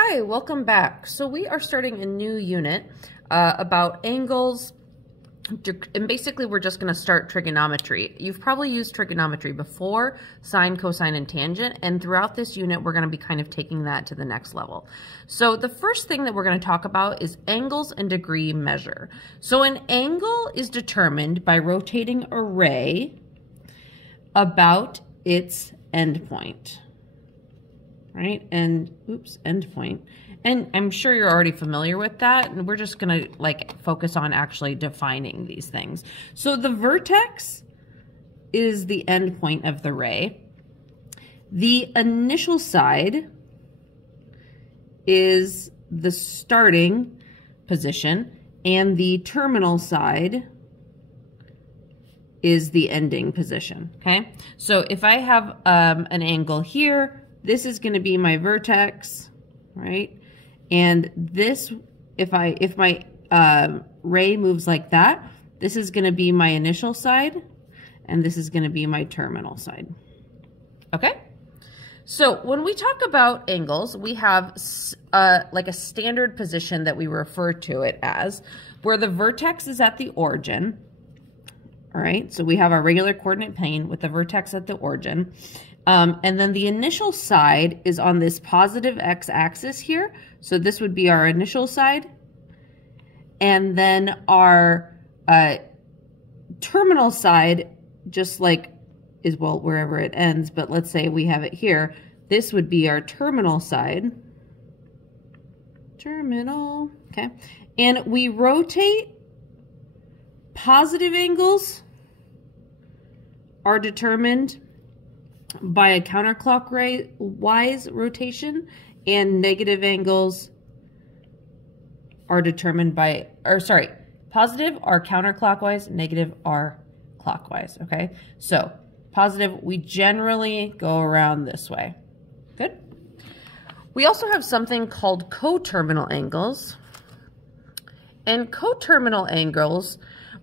Hi, welcome back. So we are starting a new unit about angles, and basically we're just going to start trigonometry. You've probably used trigonometry before, sine, cosine, and tangent, and throughout this unit we're going to be kind of taking that to the next level. So the first thing that we're going to talk about is angles and degree measure. So an angle is determined by rotating a ray about its endpoint. Right? And endpoint. And I'm sure you're already familiar with that. And we're just going to focus on actually defining these things. So the vertex is the endpoint of the ray. The initial side is the starting position, and the terminal side is the ending position. Okay? So if I have an angle here, this is going to be my vertex, right? And this, if my ray moves like that, this is going to be my initial side, and this is going to be my terminal side. Okay? So when we talk about angles, we have like a standard position that we refer to it as, where the vertex is at the origin. All right? So we have our regular coordinate plane with the vertex at the origin. And then the initial side is on this positive x-axis here. So this would be our initial side. And then our terminal side, just like is, well, wherever it ends, but let's say we have it here. This would be our terminal side. Terminal, okay. And we rotate. Positive angles are determined by a counterclockwise rotation, and negative angles are determined by, positive are counterclockwise, negative are clockwise, okay? So positive, we generally go around this way. Good. We also have something called coterminal angles, and coterminal angles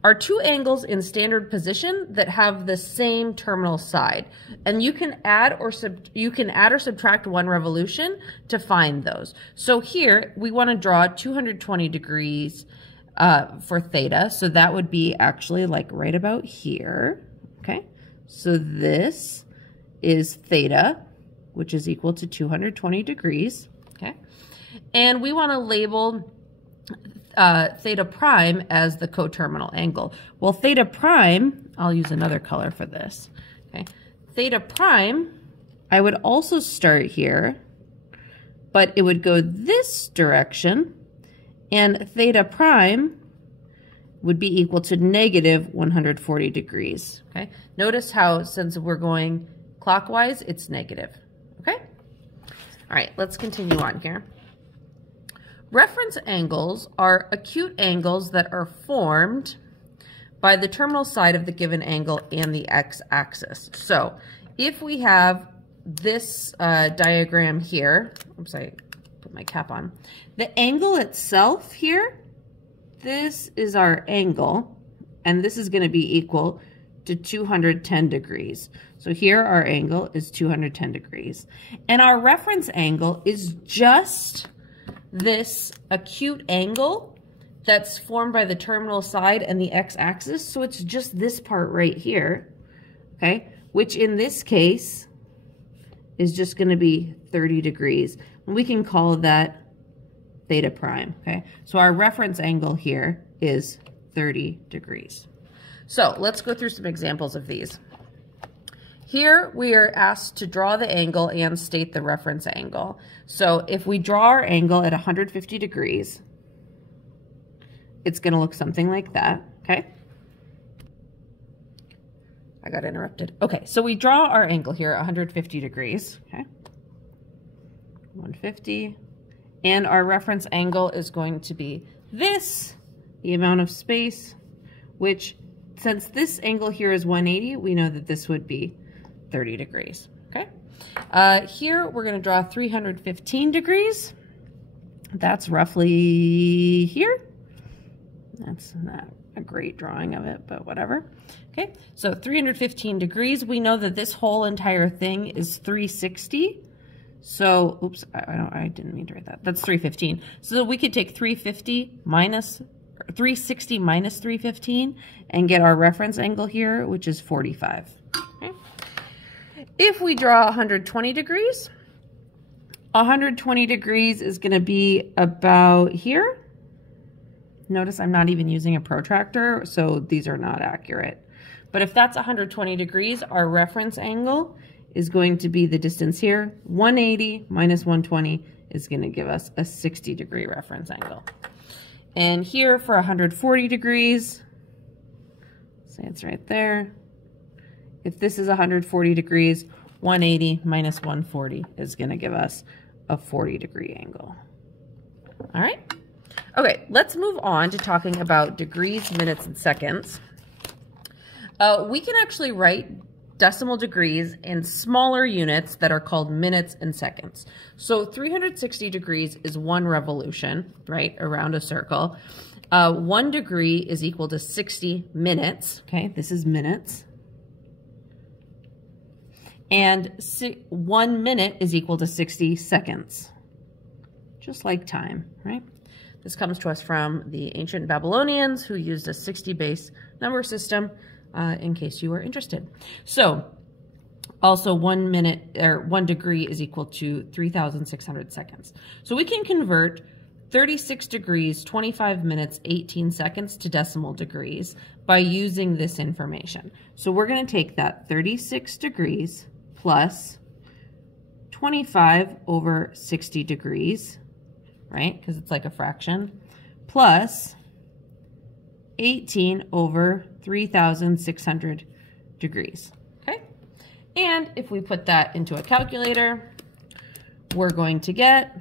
are two angles in standard position that have the same terminal side, and you can add or subtract one revolution to find those. So here we want to draw 220 degrees for theta, so that would be actually like right about here. Okay, so this is theta, which is equal to 220 degrees. Okay, and we want to label theta prime as the coterminal angle. Well, theta prime, I'll use another color for this. Okay, theta prime, I would also start here, but it would go this direction, and theta prime would be equal to negative 140 degrees. Okay, notice how since we're going clockwise, it's negative. Okay, all right, let's continue on here. Reference angles are acute angles that are formed by the terminal side of the given angle and the x-axis. So if we have this diagram here, oops, I put my cap on. The angle itself here, this is our angle, and this is going to be equal to 210 degrees. So here our angle is 210 degrees. And our reference angle is just this acute angle that's formed by the terminal side and the x-axis. So it's just this part right here, okay, which in this case is just going to be 30 degrees. And we can call that theta prime, okay? So our reference angle here is 30 degrees. So let's go through some examples of these. Here we are asked to draw the angle and state the reference angle. So if we draw our angle at 150 degrees, it's going to look something like that, okay? I got interrupted. Okay, so we draw our angle here at 150 degrees, okay? 150. And our reference angle is going to be this, the amount of space, which since this angle here is 180, we know that this would be 30 degrees, okay? Here we're going to draw 315 degrees. That's roughly here. That's not a great drawing of it, but whatever. Okay, so 315 degrees. We know that this whole entire thing is 360. So, oops, I didn't mean to write that. That's 315. So we could take 360 minus 315 and get our reference angle here, which is 45. Okay. If we draw 120 degrees, 120 degrees is going to be about here. Notice I'm not even using a protractor, so these are not accurate. But if that's 120 degrees, our reference angle is going to be the distance here. 180 minus 120 is going to give us a 60-degree reference angle. And here for 140 degrees, say it's right there. If this is 140 degrees, 180 minus 140 is going to give us a 40-degree angle. All right. Okay, let's move on to talking about degrees, minutes, and seconds. We can actually write decimal degrees in smaller units that are called minutes and seconds. So 360 degrees is 1 revolution, right, around a circle. 1 degree is equal to 60 minutes, okay, this is minutes. And 1 minute is equal to 60 seconds, just like time, right? This comes to us from the ancient Babylonians who used a 60-base number system, in case you were interested. So also 1 minute or 1 degree is equal to 3,600 seconds. So we can convert 36 degrees, 25 minutes, 18 seconds to decimal degrees by using this information. So we're going to take that 36 degrees plus 25 over 60 degrees, right? Because it's like a fraction, plus 18 over 3,600 degrees, okay? And if we put that into a calculator, we're going to get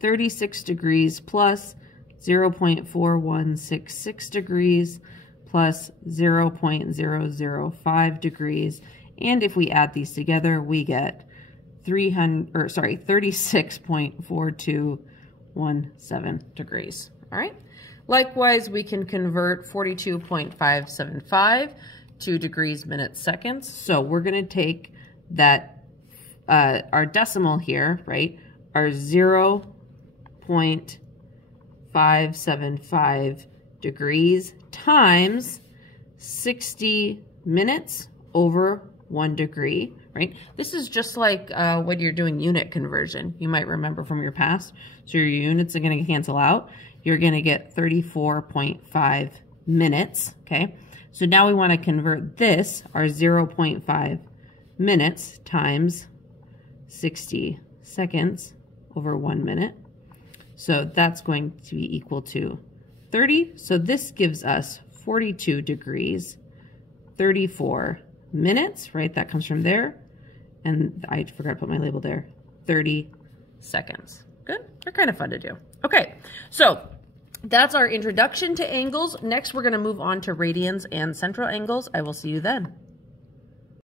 36 degrees plus 0.4166 degrees plus 0.005 degrees. And if we add these together, we get 36.4217 degrees, all right? Likewise, we can convert 42.575 to degrees, minutes, seconds. So we're going to take that, our decimal here, right, our 0.575 degrees times 60 minutes over 1 degree, right? This is just like when you're doing unit conversion. You might remember from your past. So your units are going to cancel out. You're going to get 34.5 minutes, okay? So now we want to convert this, our 0.5 minutes times 60 seconds over 1 minute. So that's going to be equal to 30. So this gives us 42 degrees, 34 minutes, right? That comes from there. And I forgot to put my label there, 30 seconds. Good, they're kind of fun to do. Okay, so that's our introduction to angles. Next, we're gonna move on to radians and central angles. I will see you then.